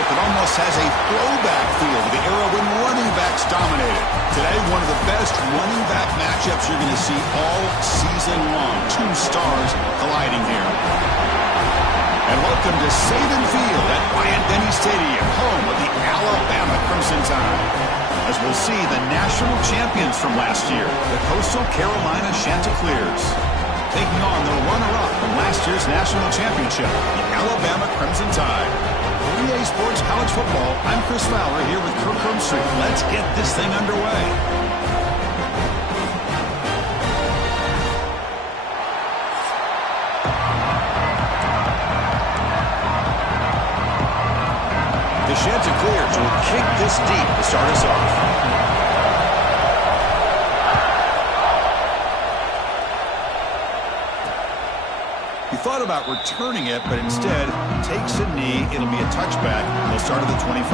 matchup that almost has a throwback feel to the era when running backs dominated. Today, one of the best running back matchups you're going to see all season long. Two stars colliding here. And welcome to Saban Field at Bryant-Denny Stadium, home of the Alabama Crimson Tide. As we'll see the national champions from last year, the Coastal Carolina Chanticleers, taking on the runner-up from last year's national championship, the Alabama Crimson Tide. For EA Sports College Football, I'm Chris Fowler here with Kirk Herbstreit. Let's get this thing underway. The Chanticleers will kick this deep to start us off. Thought about returning it, but instead takes a knee. It'll be a touchback. They'll start at the 25.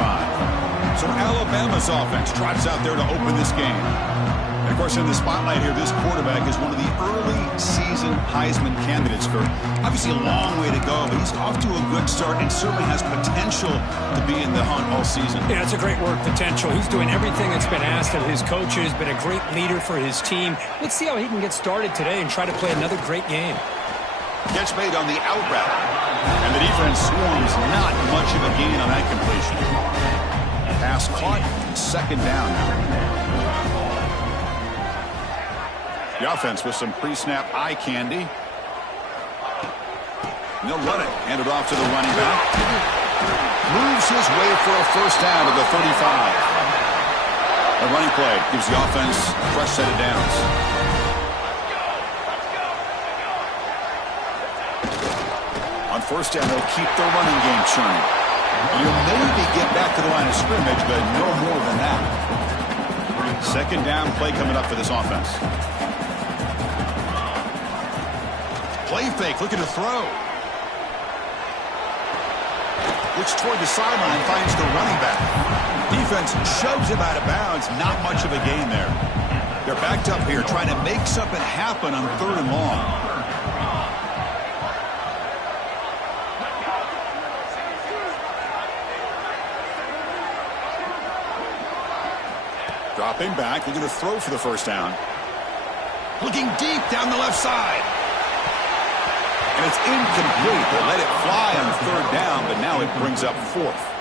So Alabama's offense trots out there to open this game. And of course, in the spotlight here, this quarterback is one of the early season Heisman candidates. For obviously a long way to go, but he's off to a good start and certainly has potential to be in the hunt all season. Yeah, it's a great word, potential. He's doing everything that's been asked of his coaches, been a great leader for his team. Let's see how he can get started today and try to play another great game. Catch made on the out route. And the defense swarms not much of a gain on that completion. Pass caught, second down now. The offense with some pre-snap eye candy. And they'll run it. Hand it off to the running back. Moves his way for a first down to the 35. A running play gives the offense a fresh set of downs. On first down, they'll keep their running game churning. You'll maybe get back to the line of scrimmage, but no more than that. Second down play coming up for this offense. Play fake, looking to throw. Looks toward the sideline, finds the running back. Defense shoves him out of bounds. Not much of a gain there. They're backed up here, trying to make something happen on third and long. Dropping back, looking to throw for the first down. Looking deep down the left side. And it's incomplete. They let it fly on third down, but now it brings up fourth.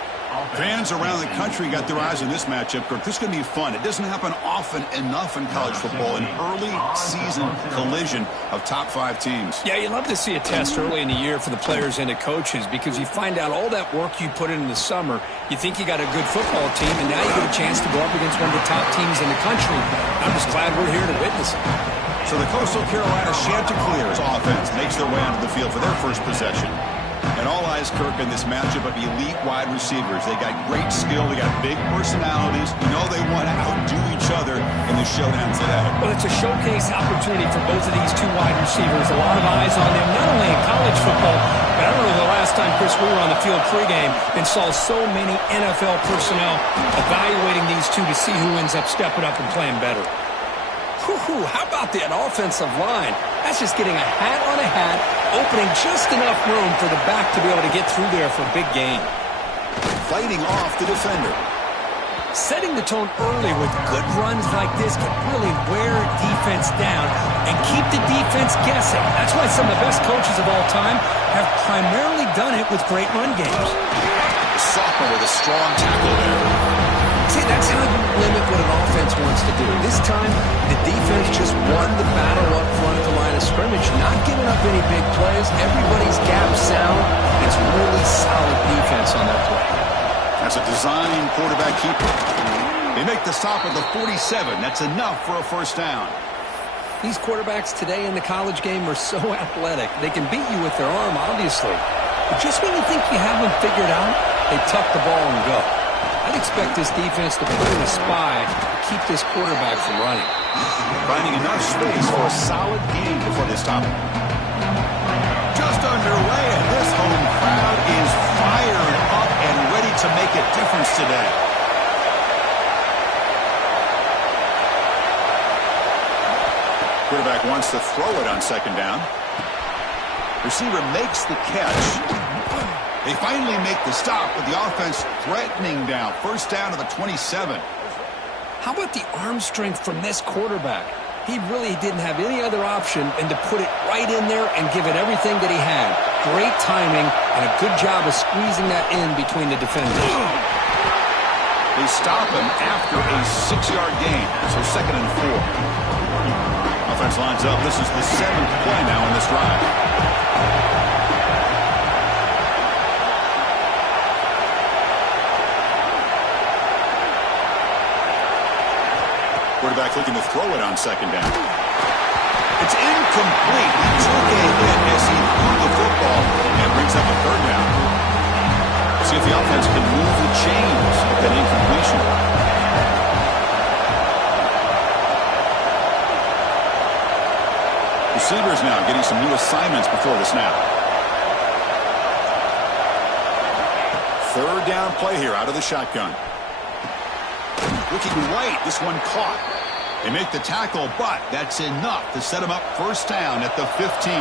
Fans around the country got their eyes on this matchup. Kirk, this is going to be fun. It doesn't happen often enough in college football, an early season collision of top 5 teams. Yeah, you love to see a test early in the year for the players and the coaches because you find out all that work you put in the summer. You think you got a good football team, and now you get a chance to go up against one of the top teams in the country. I'm just glad we're here to witness it. So the Coastal Carolina Chanticleers offense makes their way onto the field for their first possession. And all eyes, Kirk, in this matchup of elite wide receivers. They got great skill. They got big personalities. You know they want to outdo each other in the showdown today. Well, it's a showcase opportunity for both of these two wide receivers. A lot of eyes on them, not only in college football, but I don't know the last time, Chris, we were on the field pregame and saw so many NFL personnel evaluating these two to see who ends up stepping up and playing better. How about that offensive line? That's just getting a hat on a hat, opening just enough room for the back to be able to get through there for a big gain. Fighting off the defender. Setting the tone early with good runs like this can really wear defense down and keep the defense guessing. That's why some of the best coaches of all time have primarily done it with great run games. The sophomore with a strong tackle there. See, that's how you limit what an offense wants to do. This time, the defense just won the battle up front at the line of scrimmage, not giving up any big plays. Everybody's gap sound. It's really solid defense on that play. That's a design quarterback keeper. They make the stop at the 47. That's enough for a first down. These quarterbacks today in the college game are so athletic. They can beat you with their arm, obviously. But just when you think you have them figured out, they tuck the ball and go. I'd expect this defense to put in a spy to keep this quarterback from running. Finding enough space for a solid gain before they stop it. Just underway, and this home crowd is fired up and ready to make a difference today. Quarterback wants to throw it on second down. Receiver makes the catch. They finally make the stop with the offense threatening down. First down to the 27. How about the arm strength from this quarterback? He really didn't have any other option than to put it right in there and give it everything that he had. Great timing and a good job of squeezing that in between the defenders. They stop him after a 6-yard gain, so 2nd and 4. Offense lines up. This is the 7th play now in this drive. Quarterback looking to throw it on 2nd down. It's incomplete. He took a hit as he threw the football and brings up a 3rd down. See if the offense can move the chains with that incompletion. Receivers now getting some new assignments before the snap. 3rd down play here out of the shotgun. Looking right, this one caught. They make the tackle, but that's enough to set him up first down at the 15.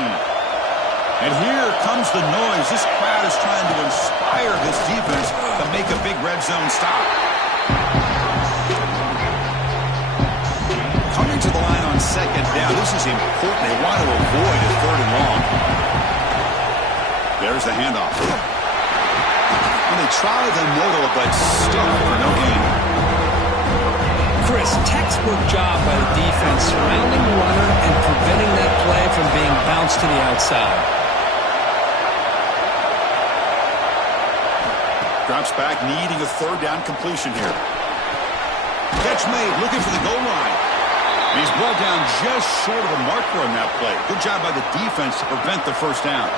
And here comes the noise. This crowd is trying to inspire this defense to make a big red zone stop. Coming to the line on 2nd down. This is important. They want to avoid a 3rd and long. There's the handoff. And they try the middle, but still for no gain. Chris, textbook job by the defense surrounding the runner and preventing that play from being bounced to the outside. Drops back, needing a 3rd down completion here. Catch made, looking for the goal line. And he's brought down just short of the marker on that play. Good job by the defense to prevent the first down.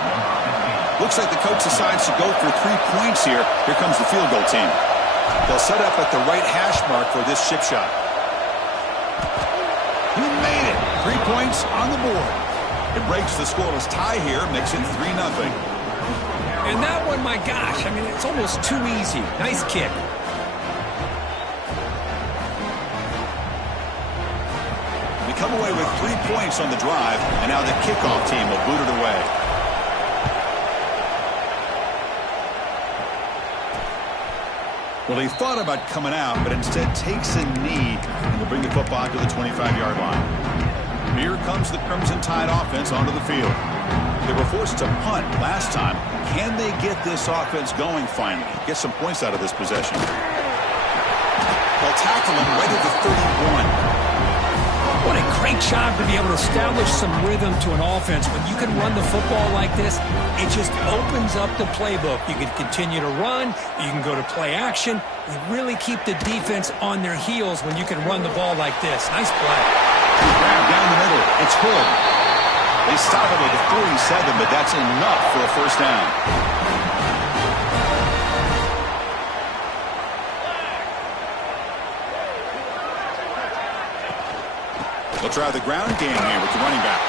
Looks like the coach decides to go for 3 points here. Here comes the field goal team. They'll set up at the right hash mark for this chip shot. He made it. 3 points on the board. It breaks the scoreless tie here, makes it 3-0. And that one, my gosh, I mean, it's almost too easy. Nice kick. They come away with 3 points on the drive, and now the kickoff team will boot it away. Well, he thought about coming out, but instead takes a knee and will bring the football to the 25-yard line. Here comes the Crimson Tide offense onto the field. They were forced to punt last time. Can they get this offense going finally? Get some points out of this possession. They'll tackle him right at the 31. What a great job to be able to establish some rhythm to an offense. When you can run the football like this, it just opens up the playbook. You can continue to run. You can go to play action. You really keep the defense on their heels when you can run the ball like this. Nice play. Grab down the middle. It's Hood. They stop it at the 47, but that's enough for a first down. They'll try the ground game here with the running back.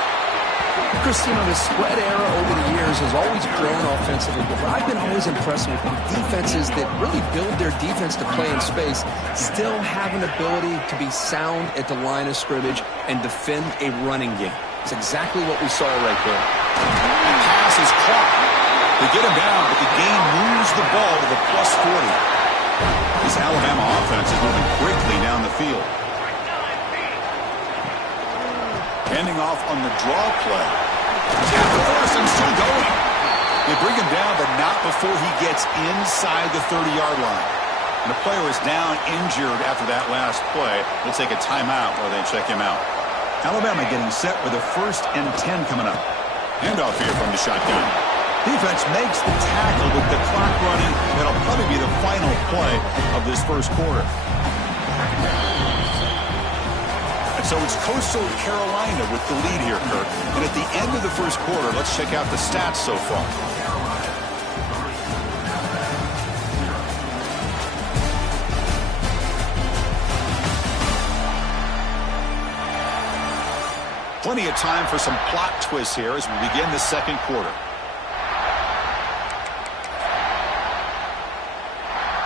Chris, you know, the spread era over the years has always grown offensively, but I've been always impressed with defenses that really build their defense to play in space, still have an ability to be sound at the line of scrimmage and defend a running game. It's exactly what we saw right there. The pass is caught. They get him down, but the game moves the ball to the +40. This Alabama offense is moving quickly down the field. Handing off on the draw play. Tackle first and still going. They bring him down, but not before he gets inside the 30-yard line. And the player is down injured after that last play. They'll take a timeout while they check him out. Alabama getting set with a 1st and 10 coming up. Handoff here from the shotgun. Defense makes the tackle with the clock running. That'll probably be the final play of this first quarter. And so it's Coastal Carolina with the lead here, Kirk. And at the end of the first quarter, let's check out the stats so far. Plenty of time for some plot twists here as we begin the second quarter.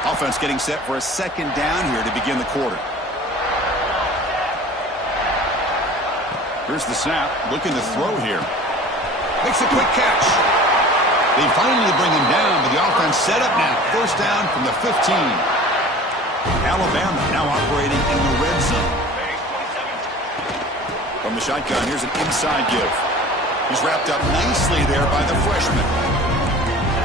Offense getting set for a 2nd down here to begin the quarter. Here's the snap, looking to throw here. Makes a quick catch. They finally bring him down, but the offense set up now. First down from the 15. Alabama now operating in the red zone. From the shotgun, here's an inside give. He's wrapped up nicely there by the freshman.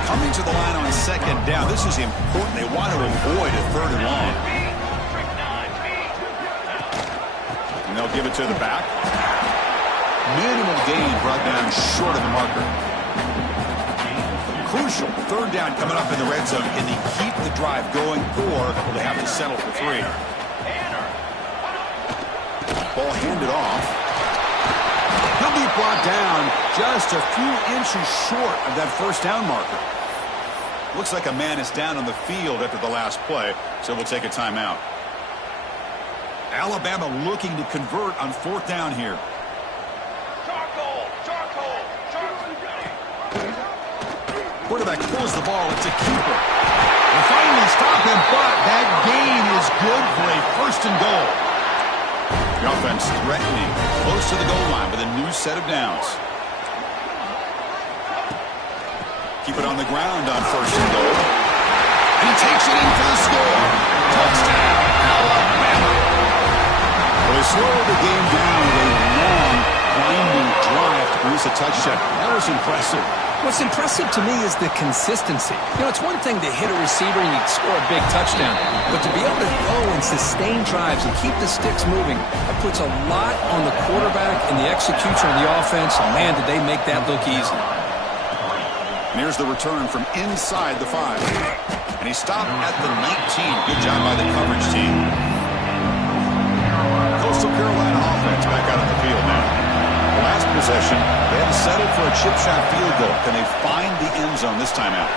Coming to the line on second down. This is important. They want to avoid a third and long. And they'll give it to the back. Minimal gain brought down short of the marker. Crucial third down coming up in the red zone. Can they keep the drive going, or will they have to settle for 3? Ball handed off. He'll be brought down just a few inches short of that first down marker. Looks like a man is down on the field after the last play, so we'll take a timeout. Alabama looking to convert on fourth down here. Quarterback pulls the ball. It's a keeper. They finally stop him, but that gain is good for a first and goal. The offense threatening, close to the goal line with a new set of downs. Keep it on the ground on first and goal. And he takes it in for the score. Touchdown, Alabama. Well, they slowed the game down with a long, winding drive to produce a touchdown. That was impressive. What's impressive to me is the consistency. You know, it's one thing to hit a receiver and you score a big touchdown, but to be able to go and sustain drives and keep the sticks moving, that puts a lot on the quarterback and the execution of the offense. And man, did they make that look easy. And here's the return from inside the 5. And he stopped at the 19. Good job by the coverage team. Coastal Carolina offense back out on the field now. The last possession, they had to settle for a chip shot field goal. Can they find the end zone this time out?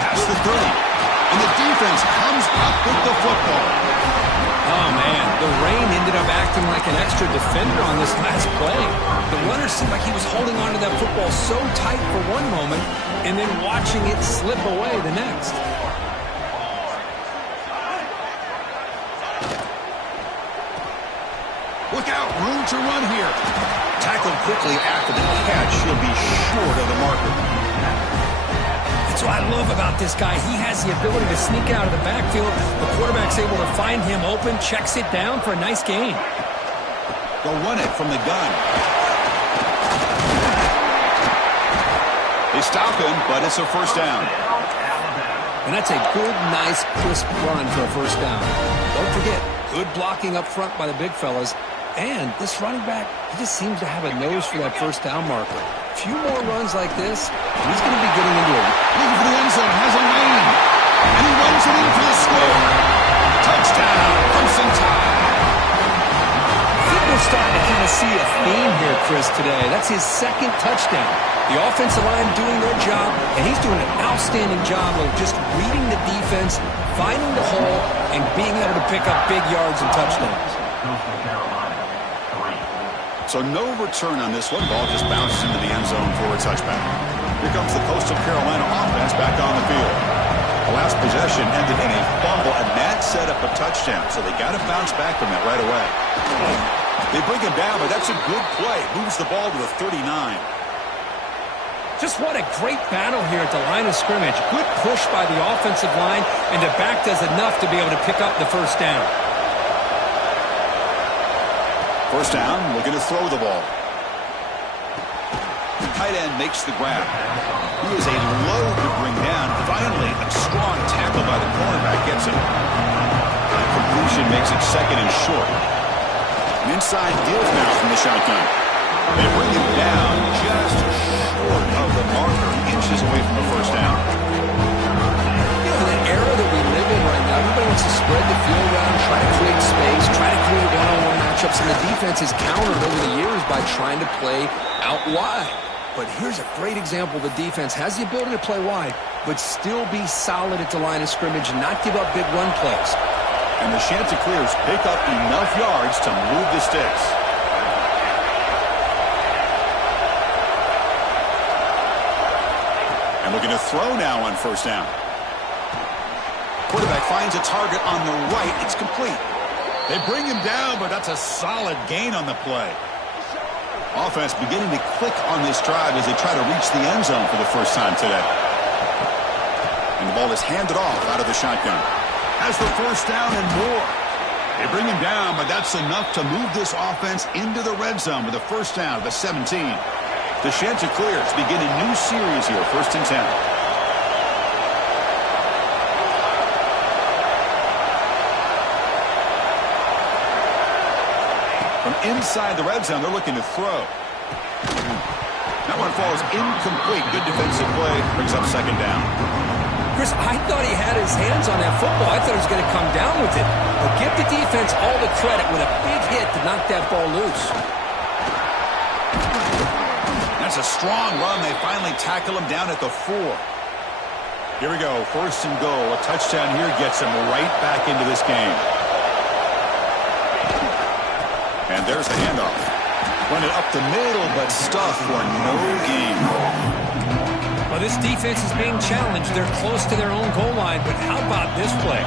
Past the 30. And the defense comes up with the football. Oh, man, the rain ended up acting like an extra defender on this last play. The runner seemed like he was holding onto that football so tight for one moment and then watching it slip away the next. Look out, room to run here. Tackled quickly after the catch. He'll be short of the marker. That's what I love about this guy. He has the ability to sneak out of the backfield. The quarterback's able to find him open, checks it down for a nice gain. They'll run it from the gun. They stop him, but it's a first down. And that's a good, nice, crisp run for a first down. Don't forget, good blocking up front by the big fellas. And this running back, he just seems to have a nose for that first down marker. A few more runs like this, and he's going to be getting into it. Looking for the end zone, has a lane. And he runs it in for the score. Touchdown, Crimson Tide. I think we're starting to kind of see a theme here, Chris, today. That's his second touchdown. The offensive line doing their job, and he's doing an outstanding job of just reading the defense, finding the hole, and being able to pick up big yards and touchdowns. So no return on this one. Ball just bounces into the end zone for a touchback. Here comes the Coastal Carolina offense back on the field. The last possession ended in a fumble, and that set up a touchdown. So they got to bounce back from it right away. They bring him down, but that's a good play. Moves the ball to the 39. Just what a great battle here at the line of scrimmage. Good push by the offensive line, and the back does enough to be able to pick up the first down. First down, looking to throw the ball. The tight end makes the grab. He is a load to bring down. Finally, a strong tackle by the cornerback gets him. Completion makes it second and short. An inside deals now from the shotgun. They bring him down just short of the marker, inches away from the first down. You know, in the era that we live in right now, everybody wants to spread the field around, try to create space, try to create one-on-one matchups, and the defense has countered over the years by trying to play out wide. But here's a great example. The defense has the ability to play wide, but still be solid at the line of scrimmage and not give up big run plays. And the Chanticleers pick up enough yards to move the sticks. And looking to throw now on first down. Quarterback finds a target on the right. It's complete. They bring him down, but that's a solid gain on the play. Offense beginning to click on this drive as they try to reach the end zone for the first time today. And the ball is handed off out of the shotgun. Has the first down and more. They bring him down, but that's enough to move this offense into the red zone with a first down at the 17. The Chanticleers begin a new series here, 1st and 10. From inside the red zone, they're looking to throw. That one falls incomplete. Good defensive play. Brings up 2nd down. Chris, I thought he had his hands on that football. I thought he was going to come down with it. But give the defense all the credit with a big hit to knock that ball loose. That's a strong run. They finally tackle him down at the 4. Here we go. 1st and goal. A touchdown here gets him right back into this game. And there's the handoff. Run it up the middle, but stuffed for no gain. Well, this defense is being challenged. They're close to their own goal line, but how about this play?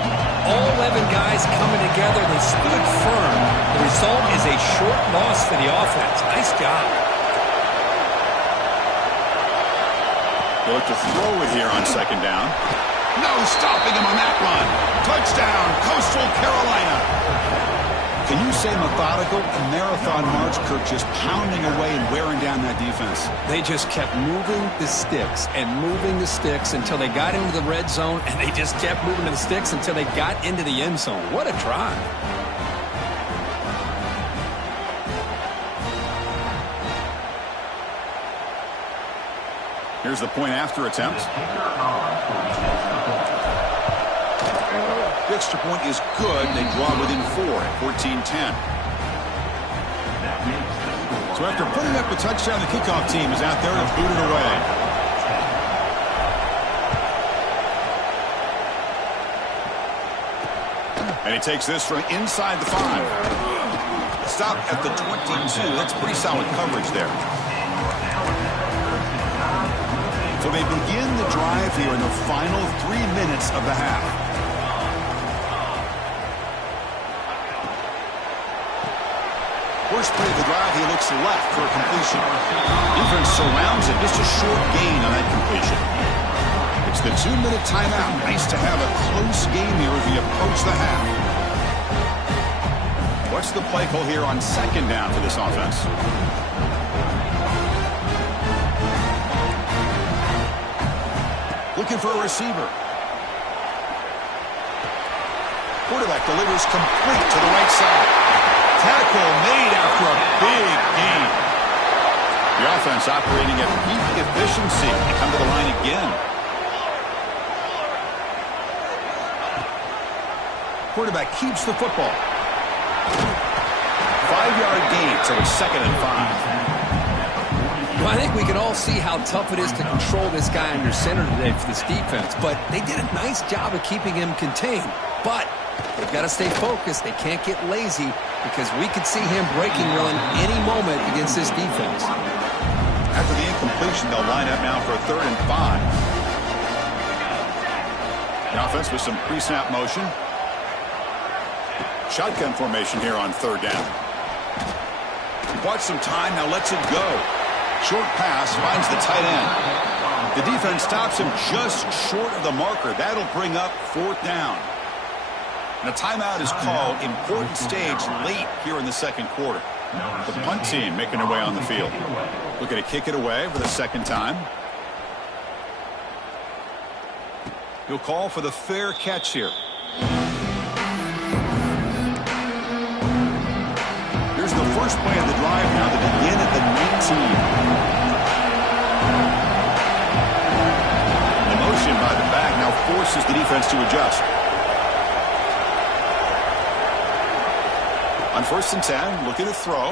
All 11 guys coming together. They stood firm. The result is a short loss for the offense. Nice job. They look to throw it here on 2nd down. No stopping him on that run. Touchdown, Coastal Carolina. Can you say methodical? A marathon march, Kirk, just pounding away and wearing down that defense. They just kept moving the sticks and moving the sticks until they got into the red zone, and they just kept moving the sticks until they got into the end zone. What a drive. Here's the point after attempt. The extra point is good. They draw within 4 at 14-10. So after putting up a touchdown, the kickoff team is out there to boot it away. And he takes this from inside the 5. Stop at the 22. That's pretty solid coverage there. So they begin the drive here in the final 3 minutes of the half. First play of the drive, he looks left for a completion. Defense surrounds it. Just a short gain on that completion. It's the 2-minute timeout. Nice to have a close game here as we approach the half. What's the play call here on 2nd down for this offense? Looking for a receiver. Quarterback delivers complete to the right side. Tackle made after a big gain. The offense operating at peak efficiency. They come to the line again. Quarterback keeps the football. 5-yard gain, so it's 2nd and 5. Well, I think we can all see how tough it is to control this guy under center today for this defense, but they did a nice job of keeping him contained. But they've got to stay focused. They can't get lazy because we could see him breaking run any moment against this defense. After the incompletion, they'll line up now for a 3rd and 5. The offense with some pre-snap motion. Shotgun formation here on 3rd down. He bought some time, now lets it go. Short pass, finds the tight end. The defense stops him just short of the marker. That'll bring up 4th down. And a timeout is called. Important stage late here in the 2nd quarter. The punt team making their way on the field. Looking to kick it away for the 2nd time. He'll call for the fair catch here. Here's the first play of the drive now to begin at the 19. The motion by the back now forces the defense to adjust. On 1st and 10, looking to throw.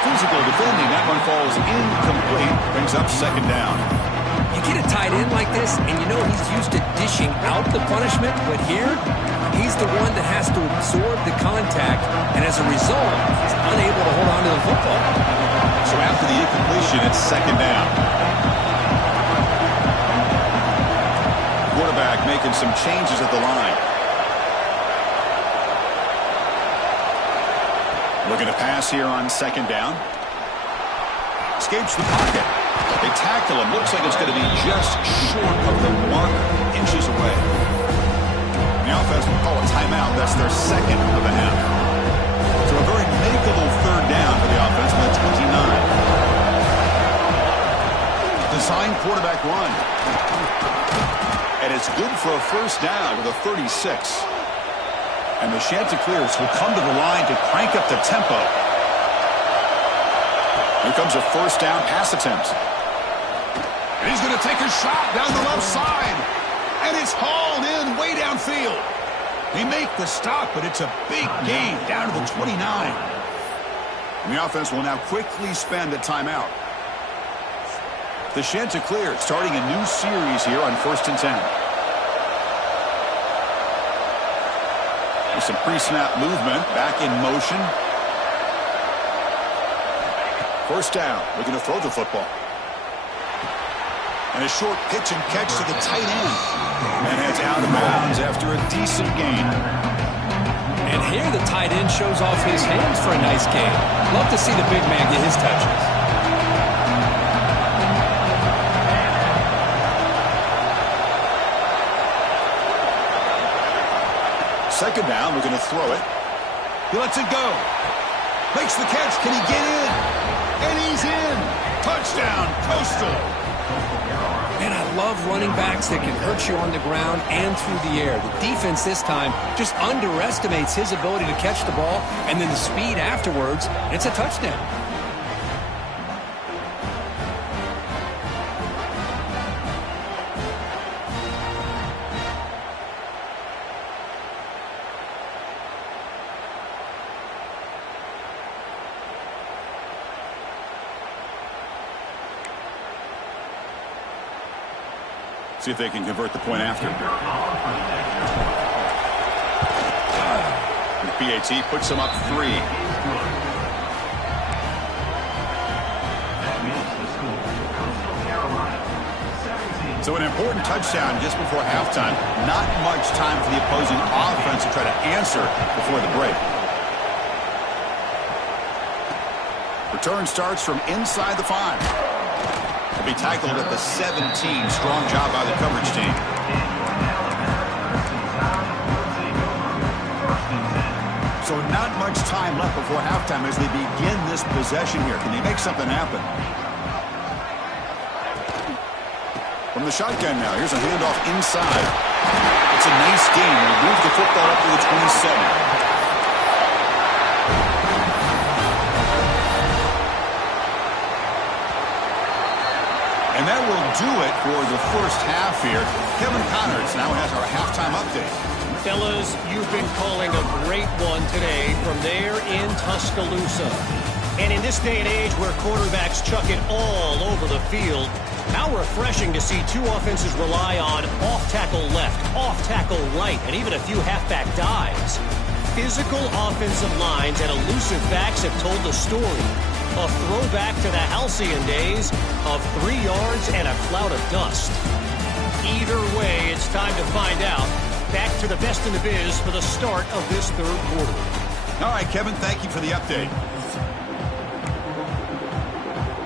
Physical defending. That one falls incomplete. Brings up 2nd down. You get a tight end like this, and you know he's used to dishing out the punishment, but here, he's the one that has to absorb the contact, and as a result, he's unable to hold on to the football. So after the incompletion, it's 2nd down. Quarterback making some changes at the line. Looking to pass here on second down. Escapes the pocket. They tackle him. Looks like it's going to be just short of the marker, inches away. The offense will call a timeout. That's their second of the half. So a very makeable third down for the offense with 29. Design quarterback run. And it's good for a first down with a 36. And the Chanticleers will come to the line to crank up the tempo. Here comes a first down pass attempt. And he's going to take a shot down the left side. And it's hauled in way downfield. They make the stop, but it's a big gain down to the 29. And the offense will now quickly spend a timeout. The Chanticleers starting a new series here on 1st and 10. With some pre-snap movement, back in motion. First down, looking to throw the football. And a short pitch and catch to the tight end. And heads out of bounds after a decent gain. And here the tight end shows off his hands for a nice gain. Love to see the big man get his touches. Second down, we're going to throw it. He lets it go. Makes the catch. Can he get in? And he's in. Touchdown, Coastal. And I love running backs that can hurt you on the ground and through the air. The defense this time just underestimates his ability to catch the ball, and then the speed afterwards, it's a touchdown. See if they can convert the point after. And the PAT puts them up 3. So an important touchdown just before halftime. Not much time for the opposing offense to try to answer before the break. Return starts from inside the 5. Be tackled at the 17. Strong job by the coverage team. So not much time left before halftime as they begin this possession here. Can they make something happen? From the shotgun now, here's a handoff inside. It's a nice gain. They move the football up to the 27. And that will do it for the first half here. Kevin Connors now has our halftime update. Fellas, you've been calling a great one today from there in Tuscaloosa. And in this day and age where quarterbacks chuck it all over the field, how refreshing to see two offenses rely on off-tackle left, off-tackle right, and even a few halfback dives. Physical offensive lines and elusive backs have told the story. A throwback to the halcyon days of 3 yards and a cloud of dust. Either way, it's time to find out. Back to the best in the biz for the start of this third quarter. All right, Kevin, thank you for the update.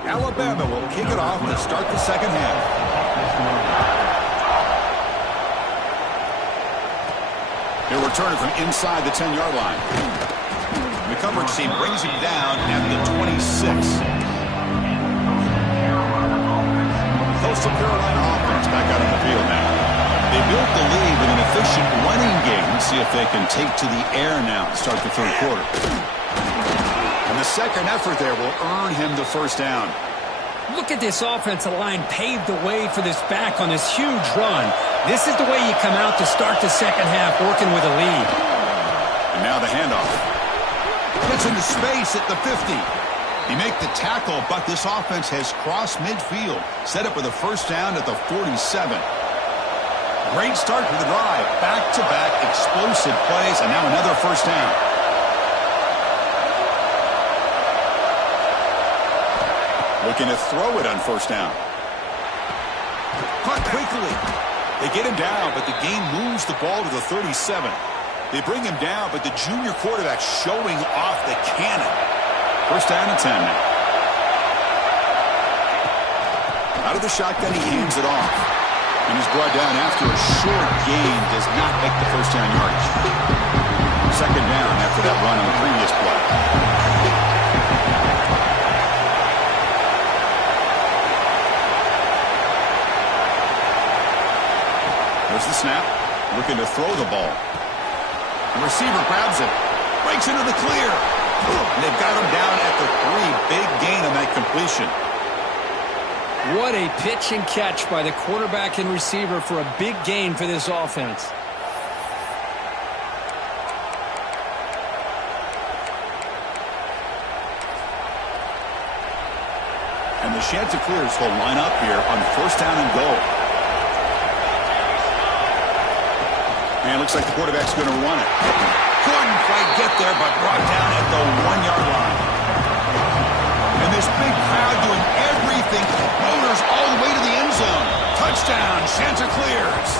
Alabama will kick it off to start the second half. He'll return it from inside the 10-yard line. The coverage team brings him down at the 26. Coastal Carolina offense back out on the field now. They built the lead with an efficient running game. Let's see if they can take to the air now to start the third quarter. And the second effort there will earn him the first down. Look at this offensive line paved the way for this back on this huge run. This is the way you come out to start the second half working with a lead. And now the handoff. Gets into space at the 50. He make the tackle, but this offense has crossed midfield. Set up with a first down at the 47. Great start to the drive. Back-to-back explosive plays, and now another first down. Looking to throw it on first down. Caught quickly. They get him down, but the game moves the ball to the 37. They bring him down, but the junior quarterback showing off the cannon. First down and 10 now. Out of the shotgun, he hands it off. And he's brought down after a short gain. Does not make the first down yardage. Second down after that run on the previous play. There's the snap. Looking to throw the ball. The receiver grabs it. Breaks into the clear. And they've got him down at the 3. Big gain on that completion. What a pitch and catch by the quarterback and receiver for a big gain for this offense. And the Chanticleers will line up here on first down and goal. And it looks like the quarterback's going to run it. Couldn't quite get there, but brought down at the 1-yard line. And this big crowd doing everything. Motors all the way to the end zone. Touchdown, Chanticleers.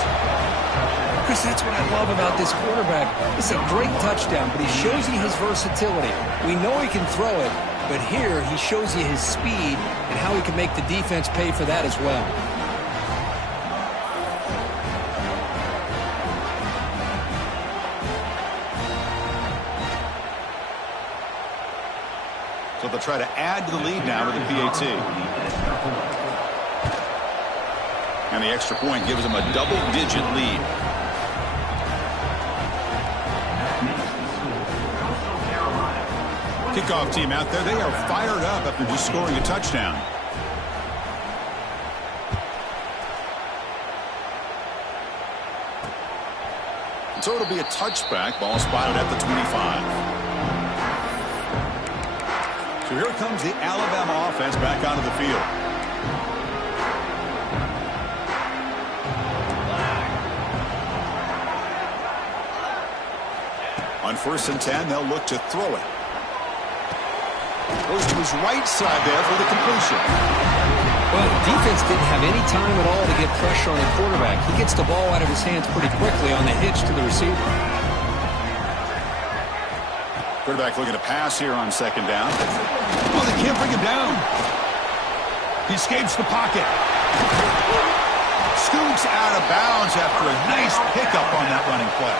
Chris, that's what I love about this quarterback. It's a great touchdown, but he shows you his versatility. We know he can throw it, but here he shows you his speed and how he can make the defense pay for that as well. So they'll try to add to the lead now with the PAT. And the extra point gives them a double-digit lead. Kickoff team out there. They are fired up after just scoring a touchdown. So it'll be a touchback. Ball spotted at the 25. So here comes the Alabama offense back onto the field. On first and 10, they'll look to throw it. Goes to his right side there for the completion. Well, the defense didn't have any time at all to get pressure on the quarterback. He gets the ball out of his hands pretty quickly on the hitch to the receiver. Quarterback looking to pass here on second down. Oh, they can't bring him down. He escapes the pocket. Scoots out of bounds after a nice pickup on that running play.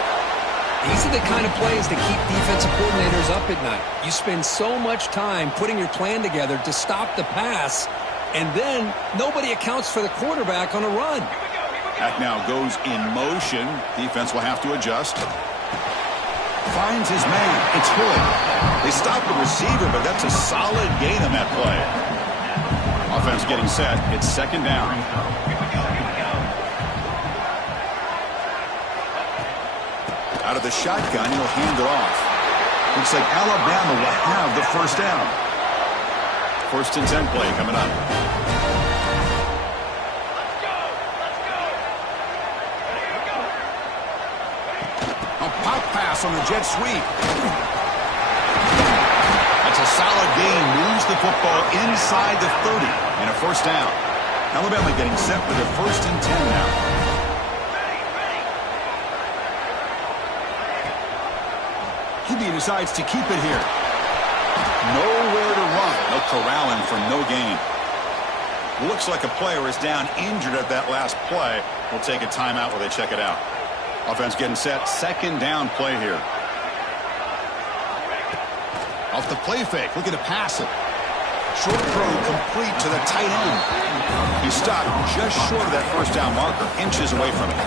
These are the kind of plays that keep defensive coordinators up at night. You spend so much time putting your plan together to stop the pass, and then nobody accounts for the quarterback on a run. That now goes in motion. Defense will have to adjust. Finds his man. It's Hood. They stop the receiver, but that's a solid gain on that play. Offense getting set. It's second down. Out of the shotgun, he'll hand it off. Looks like Alabama will have the first down. First and 10 play coming up. A pop pass on the jet sweep. That's a solid gain. Moves the football inside the 30 and a first down. Alabama getting set for the first and 10 now. He decides to keep it here. Nowhere to run. They'll corral him for no gain. Looks like a player is down injured at that last play. We'll take a timeout while they check it out. Offense getting set. Second down play here. Off the play fake. Looking to pass it. Short throw complete to the tight end. He stopped just short of that first down marker. Inches away from it.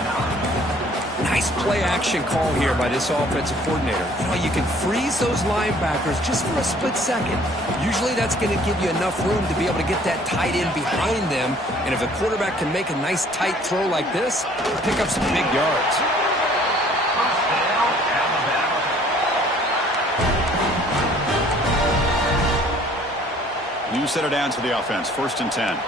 Nice play-action call here by this offensive coordinator. You know, you can freeze those linebackers just for a split second. Usually that's going to give you enough room to be able to get that tight end behind them. And if a quarterback can make a nice tight throw like this, pick up some big yards. New center downs for the offense. First and 10.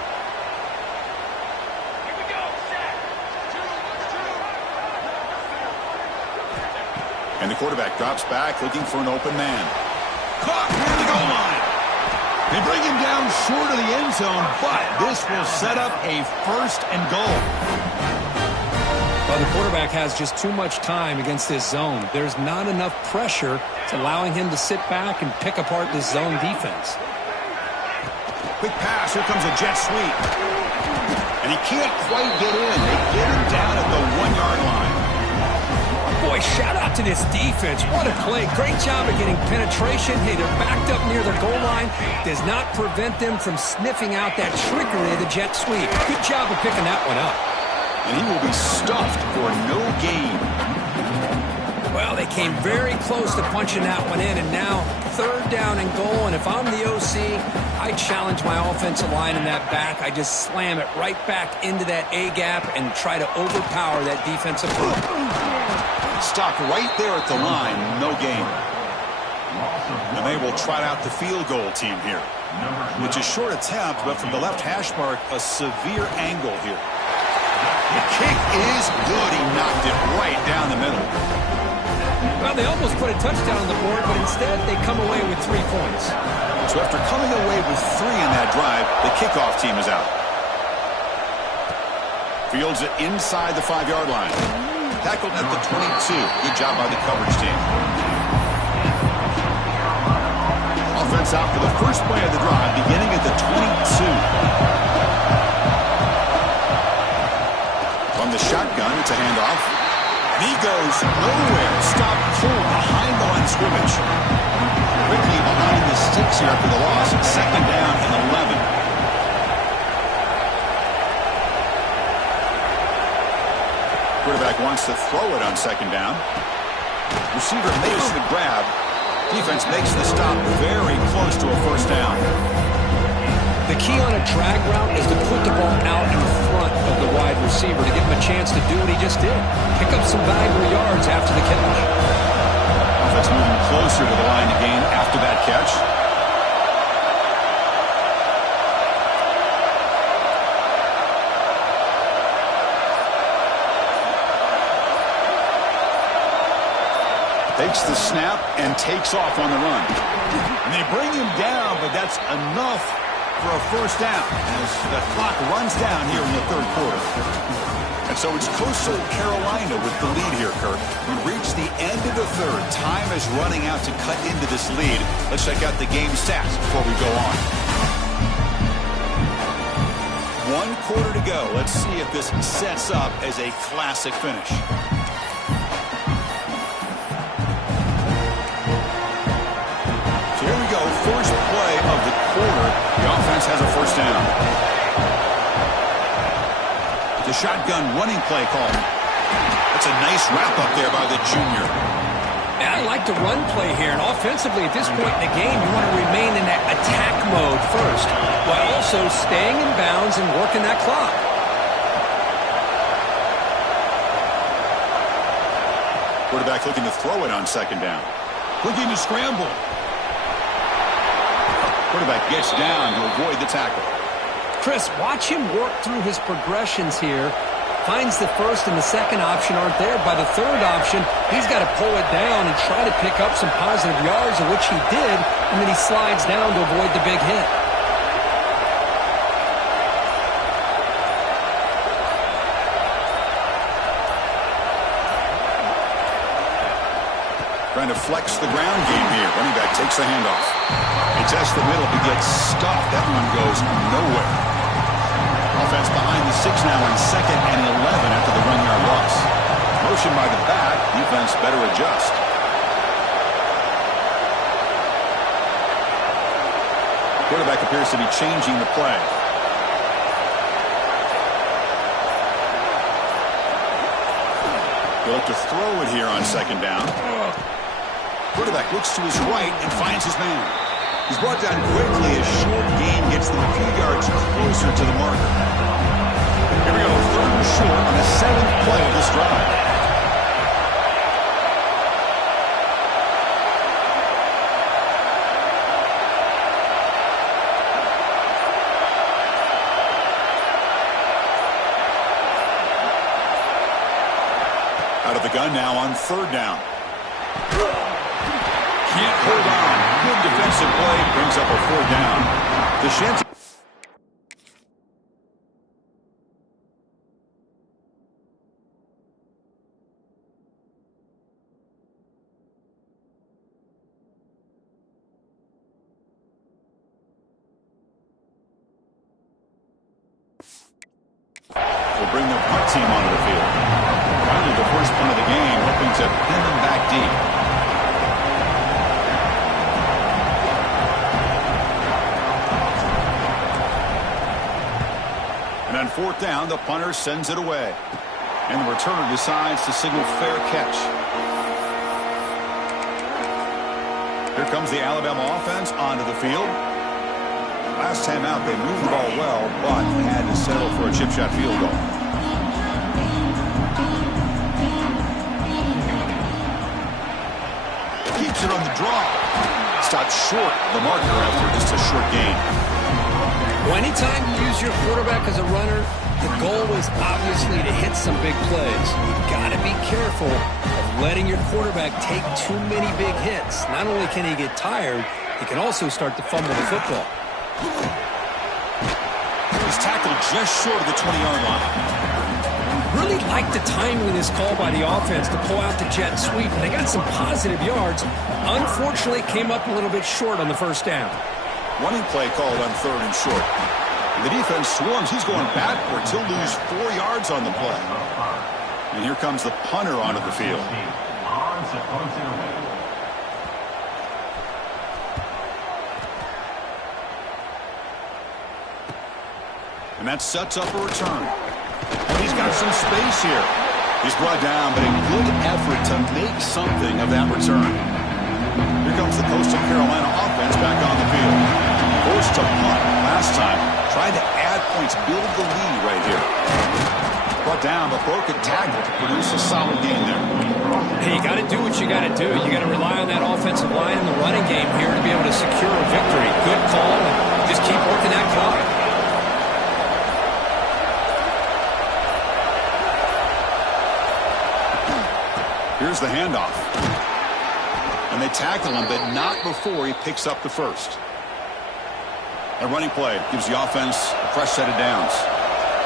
And the quarterback drops back looking for an open man. Caught near the goal line. They bring him down short of the end zone, but this will set up a first and goal. Well, Well, the quarterback has just too much time against this zone. There's not enough pressure to allowing him to sit back and pick apart this zone defense. Quick pass. Here comes a jet sweep. And he can't quite get in. They get him down at the 1-yard line. Boy, shout out to this defense. What a play. Great job of getting penetration. Hey, they're backed up near the goal line. Does not prevent them from sniffing out that trickery of the jet sweep. Good job of picking that one up. And he will be stuffed for no gain. Well, they came very close to punching that one in, and now 3rd down and goal. And if I'm the OC, I challenge my offensive line in that back. I just slam it right back into that A-gap and try to overpower that defensive front. Stopped right there at the line, no gain. And they will trot out the field goal team here. It's a short attempt, but from the left hash mark, a severe angle here. The kick is good. He knocked it right down the middle. Well, they almost put a touchdown on the board, but instead they come away with 3 points. So after coming away with 3 in that drive, the kickoff team is out. Fields it inside the 5-yard line. Tackled at the 22. Good job by the coverage team. Offense out for the first play of the drive, beginning at the 22. From the shotgun, it's a handoff. And he goes nowhere. Stop cold behind the line of scrimmage. Quickly behind the sticks here after the loss. 2nd down and 11. Quarterback wants to throw it on 2nd down. Receiver makes the grab. Defense makes the stop very close to a 1st down. The key on a drag route is to put the ball out in front of the wide receiver to give him a chance to do what he just did. Pick up some valuable yards after the catch. Offense moving closer to the line of gain after that catch. Takes the snap and takes off on the run. And they bring him down, but that's enough for a 1st down as the clock runs down here in the 3rd quarter. And so it's Coastal Carolina with the lead here, Kirk. We reach the end of the 3rd. Time is running out to cut into this lead. Let's check out the game stats before we go on. 1 quarter to go. Let's see if this sets up as a classic finish. First play of the quarter. The offense has a 1st down. The shotgun running play call. That's a nice wrap up there by the junior. And I like the run play here. And offensively, at this point in the game, you want to remain in that attack mode first, while also staying in bounds and working that clock. Quarterback looking to throw it on 2nd down. Looking to scramble. Quarterback gets down to avoid the tackle. Chris, watch him work through his progressions here. Finds the 1st and the 2nd option aren't there. By the 3rd option, he's got to pull it down and try to pick up some positive yards, of which he did, and then he slides down to avoid the big hit. Trying to flex the ground game here. Running back takes the handoff. He tests the middle. He gets stuffed. That one goes nowhere. Offense behind the 6 now on 2nd and 11 after the 1-yard loss. Motion by the back. Defense better adjust. Quarterback appears to be changing the play. He'll look to throw it here on 2nd down. Quarterback looks to his right and finds his man. He's brought down quickly as short gain gets them a few yards closer to the marker. Here we go, 3rd and short on the 7th play of this drive. Out of the gun now on 3rd down. Can't hold on. Good defensive play. Brings up a 4th down. The Shanty. bring their punt team onto the field. Finally, the first punt of the game, hoping to pin them back deep. And on fourth down, the punter sends it away. And the returner decides to signal fair catch. Here comes the Alabama offense onto the field. Last time out, they moved the ball well, but had to settle for a chip shot field goal. Keeps it on the draw. Stopped short of the marker after just a short gain. Well, anytime you use your quarterback as a runner, the goal is obviously to hit some big plays. You've got to be careful of letting your quarterback take too many big hits. Not only can he get tired, he can also start to fumble the football. He's tackled just short of the 20-yard line. Really liked the timeliness call by the offense to pull out the jet sweep. And they got some positive yards. Unfortunately, came up a little bit short on the first down. Running play called on third and short. The defense swarms. He's going backwards. He'll lose 4 yards on the play. And here comes the punter onto the field. And that sets up a return. And he's got some space here. He's brought down, but a good effort to make something of that return. Here comes the Coastal Carolina offense back on the field. Forced to punt last time. Trying to add points, build the lead right here. Brought down, but broke a tackle to produce a solid game there. Hey, you got to do what you got to do. You got to rely on that offensive line in the running game here to be able to secure a victory. Good call, and just keep working that clock. Here's the handoff. And they tackle him, but not before he picks up the first. A running play gives the offense a fresh set of downs.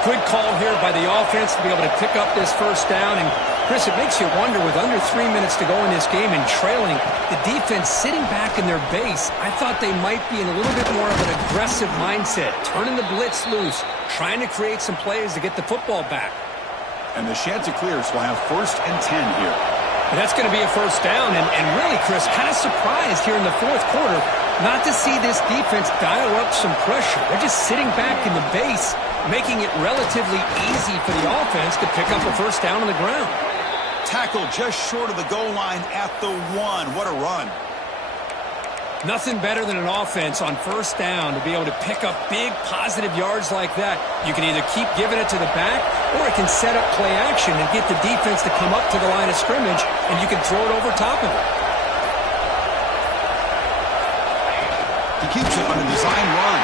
Good call here by the offense to be able to pick up this first down. And, Chris, it makes you wonder, with under 3 minutes to go in this game and trailing, the defense sitting back in their base, I thought they might be in a little bit more of an aggressive mindset, turning the blitz loose, trying to create some plays to get the football back. And the Chanticleers will have 1st and 10 here. And that's going to be a first down. And really, Chris, kind of surprised here in the fourth quarter not to see this defense dial up some pressure. They're just sitting back in the base, making it relatively easy for the offense to pick up a first down on the ground. Tackle just short of the goal line at the 1. What a run. Nothing better than an offense on first down to be able to pick up big positive yards like that. You can either keep giving it to the back, or it can set up play action and get the defense to come up to the line of scrimmage, and you can throw it over top of it. He keeps it on a design run.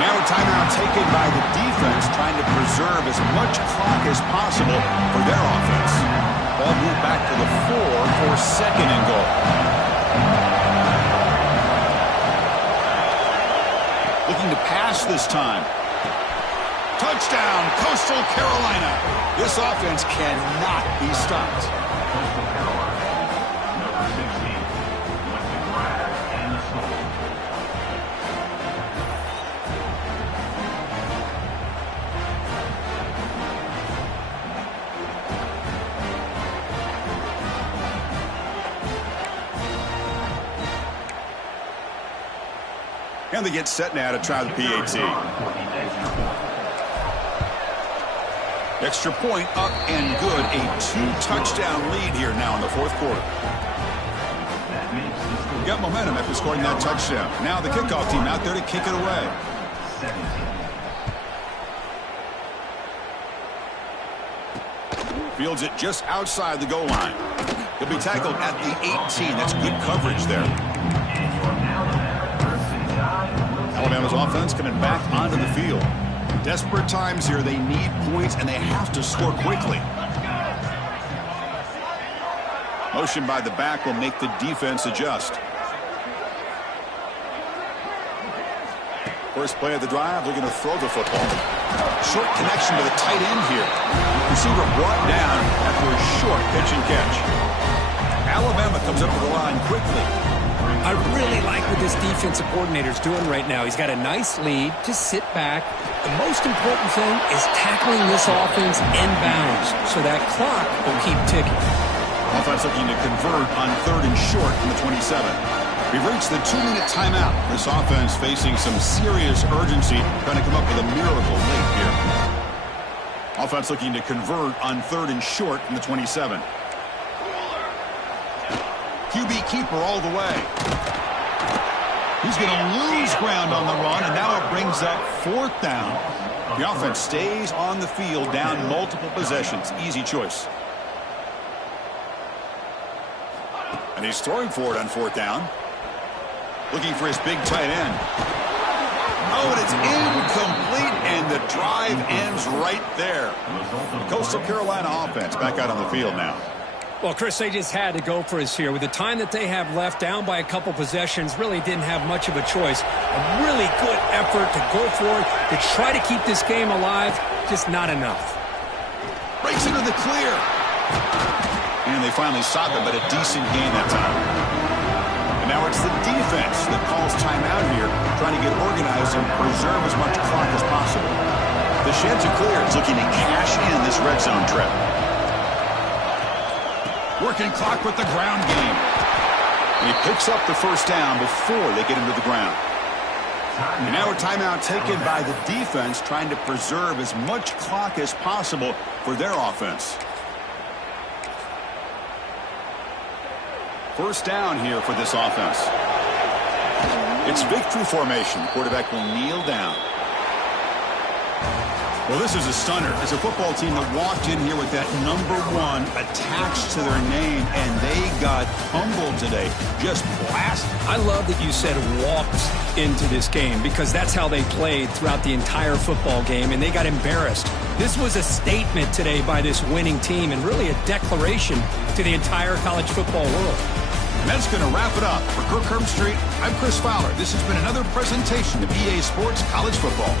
Now a timeout taken by the defense, trying to preserve as much clock as possible for their offense. Ball moved back to the 4 for 2nd and goal. Looking to pass this time. Touchdown, Coastal Carolina. This offense cannot be stopped. And they get set now to try the PAT. Extra point up and good. A 2-touchdown lead here now in the fourth quarter. Got momentum after scoring that touchdown. Now the kickoff team out there to kick it away. Fields it just outside the goal line. He'll be tackled at the 18. That's good coverage there. Alabama's offense coming back onto the field. Desperate times here. They need points, and they have to score quickly. Motion by the back will make the defense adjust. First play of the drive, looking to throw the football. Short connection to the tight end here. Receiver brought down after a short pitch and catch. Alabama comes up to the line quickly. I really like what this defensive coordinator's doing right now. He's got a nice lead. Just sit back, The most important thing is tackling this offense inbounds so that clock will keep ticking. Offense looking to convert on 3rd and short from the 27. We've reached the 2-minute timeout. This offense facing some serious urgency, trying to come up with a miracle late here. Offense looking to convert on 3rd and short from the 27. QB keeper all the way. He's going to lose ground on the run, and now it brings up 4th down. The offense stays on the field, down multiple possessions. Easy choice. And he's throwing for it on 4th down. Looking for his big tight end. Oh, and it's incomplete, and the drive ends right there. The Coastal Carolina offense back out on the field now. Well, Chris, they just had to go for us here. With the time that they have left, down by a couple possessions, really didn't have much of a choice. A really good effort to go for it, to try to keep this game alive, just not enough. Breaks into the clear. And they finally stop it, but a decent gain that time. And now it's the defense that calls timeout here, trying to get organized and preserve as much clock as possible. The Sheds are clear. It's looking to cash in this red zone trip. Working clock with the ground game. And he picks up the 1st down before they get him to the ground. And now a timeout taken by the defense, trying to preserve as much clock as possible for their offense. 1st down here for this offense. It's victory formation. The quarterback will kneel down. Well, this is a stunner. It's a football team that walked in here with that number 1 attached to their name, and they got humbled today. Just blasted. I love that you said walked into this game, because that's how they played throughout the entire football game, and they got embarrassed. This was a statement today by this winning team, and really a declaration to the entire college football world. And that's going to wrap it up. For Kirk Herbstreit, I'm Chris Fowler. This has been another presentation of EA Sports College Football.